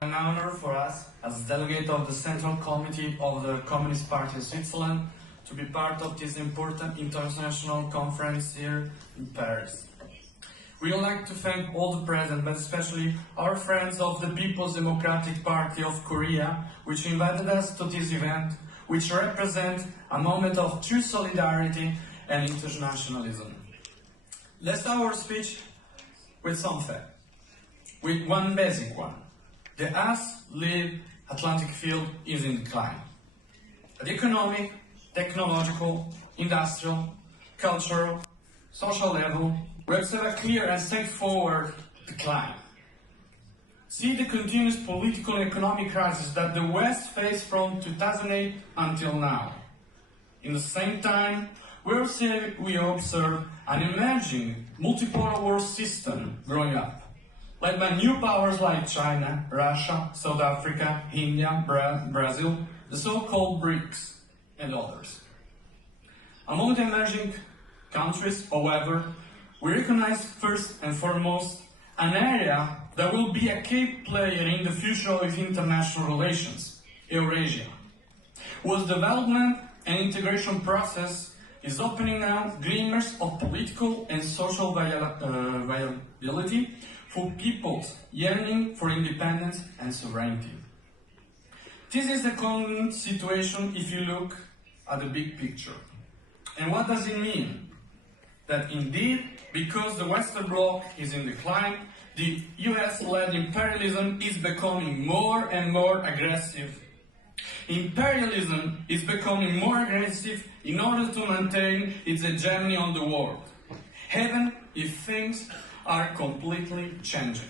An honor for us, as delegate of the Central Committee of the Communist Party of Switzerland, to be part of this important international conference here in Paris. We would like to thank all the present, but especially our friends of the People's Democratic Party of Korea, which invited us to this event, which represents a moment of true solidarity and internationalism. Let's start our speech with some fact, with one basic one. The us-live Atlantic field is in decline. At economic, technological, industrial, cultural, social level, we observe a clear and straightforward decline. See the continuous political and economic crisis that the West faced from 2008 until now. In the same time, we observe an emerging multipolar world system growing up, led by new powers like China, Russia, South Africa, India, Brazil, the so-called BRICS, and others. Among the emerging countries, however, we recognize first and foremost an area that will be a key player in the future of international relations, Eurasia, whose development and integration process is opening now glimmers of political and social viability for peoples yearning for independence and sovereignty. This is the common situation if you look at the big picture. And what does it mean? That indeed, because the Western Bloc is in decline, the US-led imperialism is becoming more and more aggressive. Imperialism is becoming more aggressive in order to maintain its hegemony on the world, even if things are completely changing.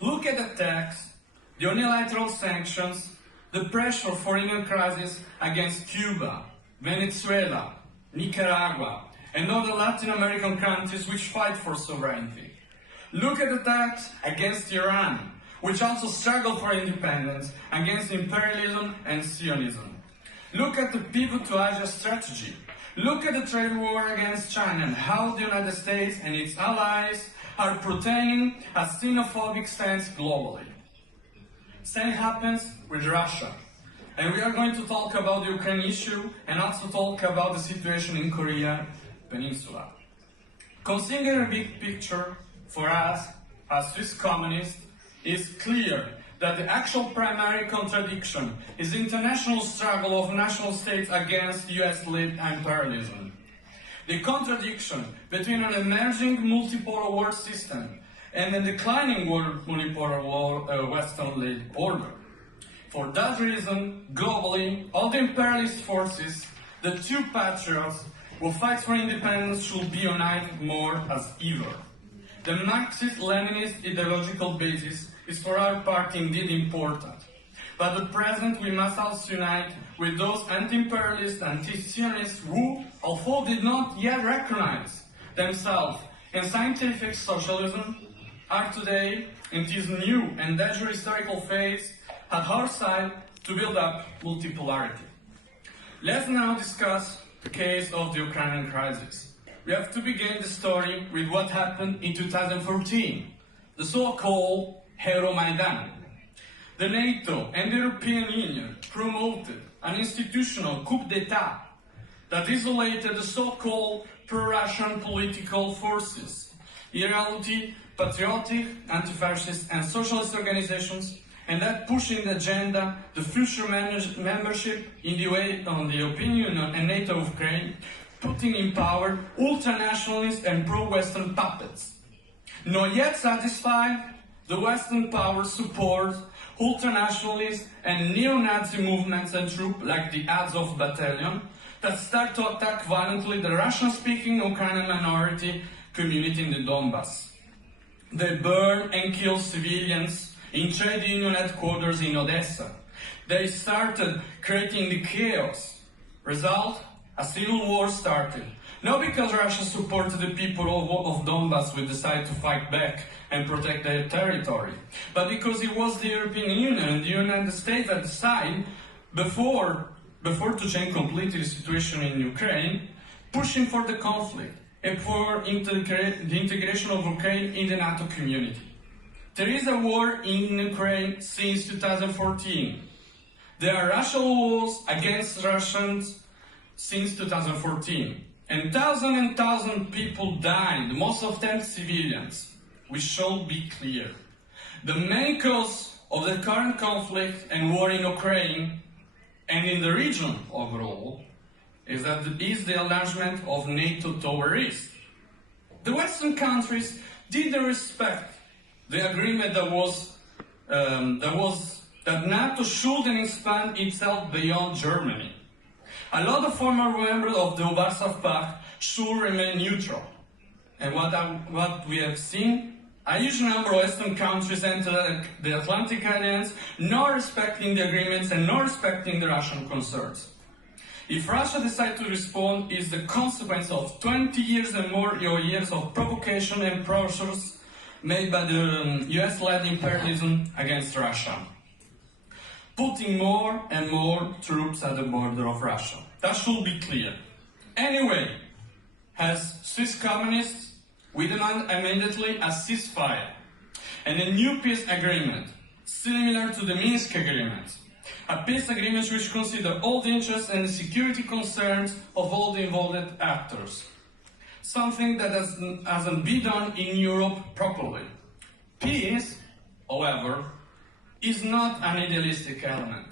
Look at the tax, the unilateral sanctions, the pressure for foreign crisis against Cuba, Venezuela, Nicaragua, and other Latin American countries which fight for sovereignty. Look at the attacks against Iran, which also struggle for independence against imperialism and Zionism. Look at the pivot to Asia strategy. Look at the trade war against China and how the United States and its allies are protecting a xenophobic stance globally. Same happens with Russia. And we are going to talk about the Ukraine issue and also talk about the situation in Korea Peninsula. Considering the big picture, for us, as Swiss communists, is clear that the actual primary contradiction is the international struggle of national states against US-led imperialism. The contradiction between an emerging multipolar world system and a declining multipolar Western-led order. For that reason, globally, all the imperialist forces, the two patriots, who fight for independence should be united more as ever. The Marxist-Leninist ideological basis is for our party indeed important. But at present we must also unite with those anti-imperialists, anti-Zionists who, although did not yet recognize themselves in scientific socialism, are today in this new and dangerous historical phase at our side to build up multipolarity. Let's now discuss the case of the Ukrainian crisis. We have to begin the story with what happened in 2014, the so-called Euromaidan. The NATO and the European Union promoted an institutional coup d'etat that isolated the so-called pro-Russian political forces, in reality patriotic, anti-fascist and socialist organizations, and that pushing the agenda the future membership in the European Union and NATO of Ukraine, putting in power ultranationalist and pro-Western puppets. Not yet satisfied, the Western powers support ultranationalist and neo-Nazi movements and troops like the Azov Battalion that start to attack violently the Russian-speaking Ukrainian minority community in the Donbass. They burn and kill civilians in trade union headquarters in Odessa. They started creating the chaos. Result? A civil war started. Not because Russia supported the people of Donbass who decided to fight back and protect their territory, but because it was the European Union and the United States that decided, before to change completely the situation in Ukraine, pushing for the conflict and for the integration of Ukraine in the NATO community. There is a war in Ukraine since 2014. There are Russian wars against Russians since 2014. And thousands people died, most of them civilians. We shall be clear. The main cause of the current conflict and war in Ukraine and in the region overall is the enlargement of NATO toward east. The Western countries didn't respect the agreement that NATO shouldn't expand itself beyond Germany. A lot of former members of the Warsaw Pact should remain neutral. And what we have seen, a huge number of Western countries enter the Atlantic Alliance, not respecting the agreements and not respecting the Russian concerns. If Russia decides to respond, it's the consequence of 20 years and more years of provocation and pressures made by the US-led imperialism against Russia, putting more and more troops at the border of Russia. That should be clear. Anyway, as Swiss communists, we demand immediately a ceasefire and a new peace agreement, similar to the Minsk agreement. A peace agreement which considers all the interests and the security concerns of all the involved actors. Something that hasn't been done in Europe properly. Peace, however, is not an idealistic element.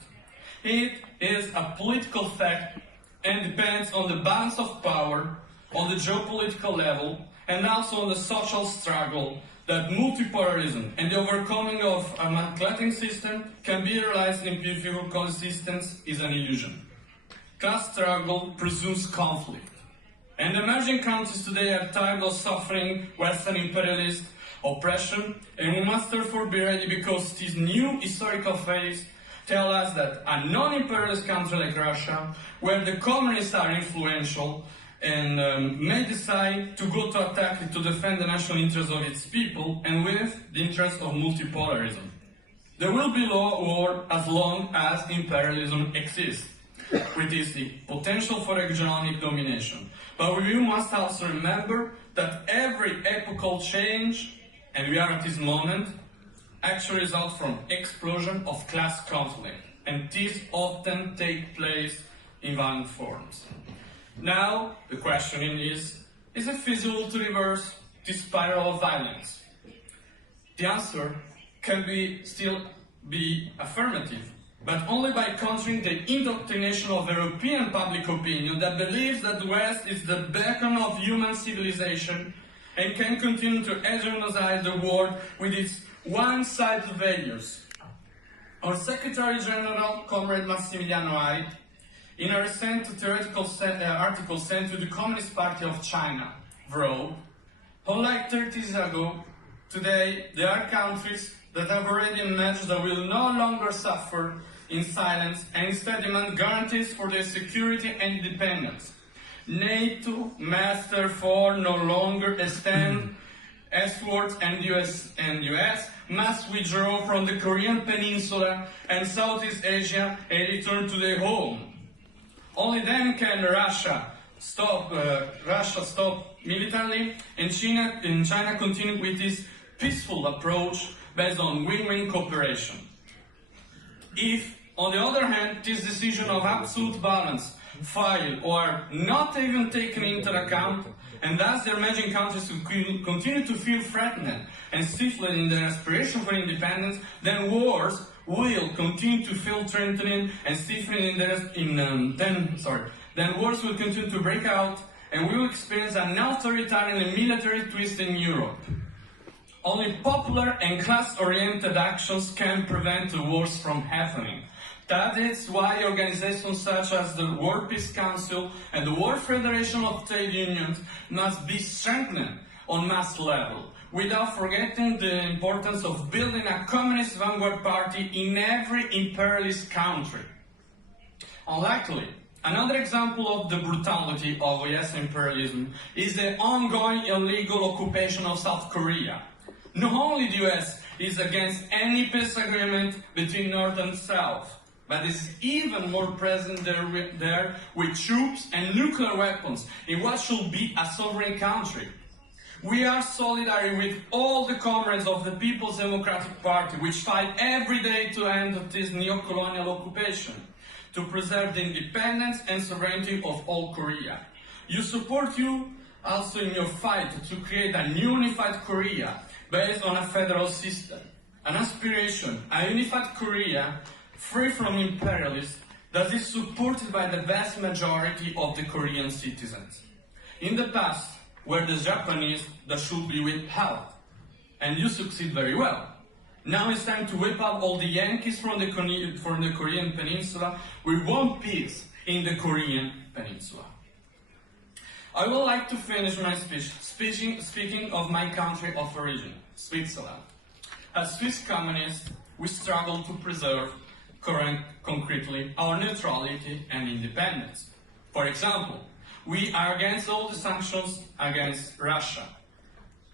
It is a political fact and depends on the balance of power, on the geopolitical level, and also on the social struggle that multipolarism and the overcoming of a classing system can be realized in peaceful coexistence is an illusion. Class struggle presumes conflict. And emerging countries today are tired of suffering Western imperialist oppression, and we must therefore be ready because this new historical phase tells us that a non-imperialist country like Russia, where the communists are influential, and may decide to go to attack to defend the national interests of its people and with the interest of multipolarism. There will be war as long as imperialism exists, which is the potential for economic domination. But we must also remember that every epochal change, and we are at this moment, actually results from explosion of class conflict, and these often take place in violent forms. Now, the question is it feasible to reverse this spiral of violence? The answer can still be affirmative, but only by countering the indoctrination of European public opinion that believes that the West is the beacon of human civilization and can continue to hegemonize the world with its one-sided values. Our Secretary General, Comrade Massimiliano Ai, in a recent theoretical article sent to the Communist Party of China, wrote, unlike 30 years ago, today there are countries that have already emerged that will no longer suffer in silence and instead demand guarantees for their security and independence. NATO must therefore no longer extend eastwards, and US must withdraw from the Korean Peninsula and Southeast Asia and return to their home. Only then can Russia stop militarily, and China continue with this peaceful approach based on win-win cooperation. If, on the other hand, this decision of absolute balance fail or not even taken into account, and thus the emerging countries will continue to feel threatened and stifled in their aspiration for independence, then wars will continue to feel threatening and stifling then wars will continue to break out, and we will experience an authoritarian and military twist in Europe. Only popular and class-oriented actions can prevent the wars from happening. That is why organizations such as the World Peace Council and the World Federation of Trade Unions must be strengthened on mass level, without forgetting the importance of building a communist vanguard party in every imperialist country. Unlikely, another example of the brutality of US imperialism is the ongoing illegal occupation of South Korea. Not only the US is against any peace agreement between North and South, but is even more present there with troops and nuclear weapons in what should be a sovereign country. We are solidary with all the comrades of the People's Democratic Party, which fight every day to end this neo-colonial occupation, to preserve the independence and sovereignty of all Korea. You support you also in your fight to create a unified Korea based on a federal system, an aspiration, a unified Korea free from imperialists that is supported by the vast majority of the Korean citizens. In the past, where the Japanese that should be withheld, and you succeed very well. Now it's time to whip out all the Yankees from the Korean Peninsula. We want peace in the Korean Peninsula. I would like to finish my speech speaking of my country of origin, Switzerland. As Swiss communists, we struggle to preserve concretely our neutrality and independence. For example, we are against all the sanctions against Russia.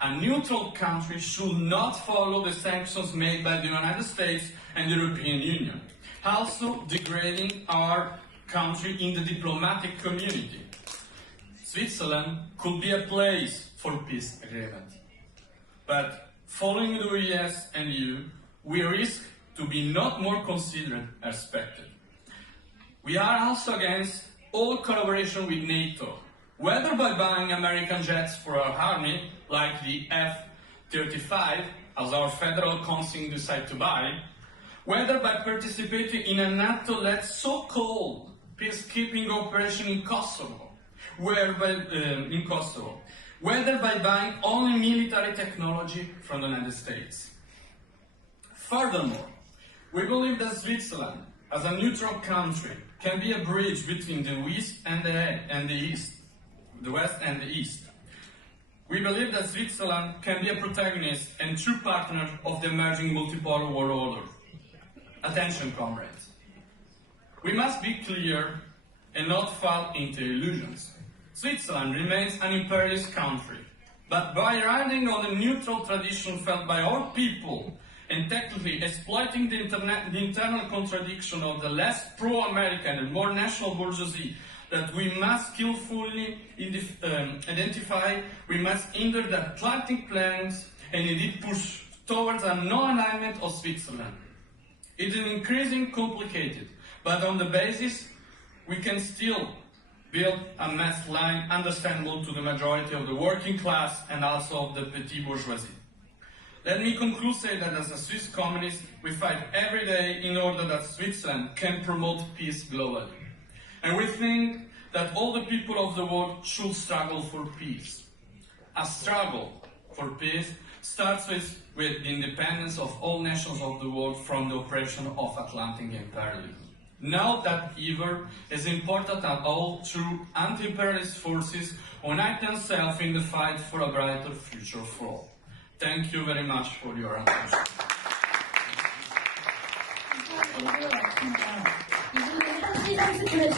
A neutral country should not follow the sanctions made by the United States and the European Union, also degrading our country in the diplomatic community. Switzerland could be a place for peace agreement. But following the US and EU, we risk to be not more considered and respected. We are also against all collaboration with NATO, whether by buying American jets for our army, like the F-35, as our federal council decided to buy, whether by participating in a NATO-led so-called peacekeeping operation in Kosovo, whether by buying only military technology from the United States. Furthermore, we believe that Switzerland, as a neutral country, can be a bridge between the West and the East, the West and the East. We believe that Switzerland can be a protagonist and true partner of the emerging multipolar world order. Attention, comrades. We must be clear and not fall into illusions. Switzerland remains an imperialist country, but by riding on the neutral tradition felt by our people and technically exploiting the internal contradiction of the less pro-American and more national bourgeoisie that we must skillfully identify, we must hinder the Atlantic plans and indeed push towards a non-alignment of Switzerland. It is increasingly complicated, but on the basis we can still build a mass line understandable to the majority of the working class and also of the petit bourgeoisie. Let me conclude saying that as a Swiss communist, we fight every day in order that Switzerland can promote peace globally. And we think that all the people of the world should struggle for peace. A struggle for peace starts with the independence of all nations of the world from the oppression of Atlantic imperialism. Now that ever is important that all true anti-imperialist forces unite themselves in the fight for a brighter future for all. Thank you very much for your attention.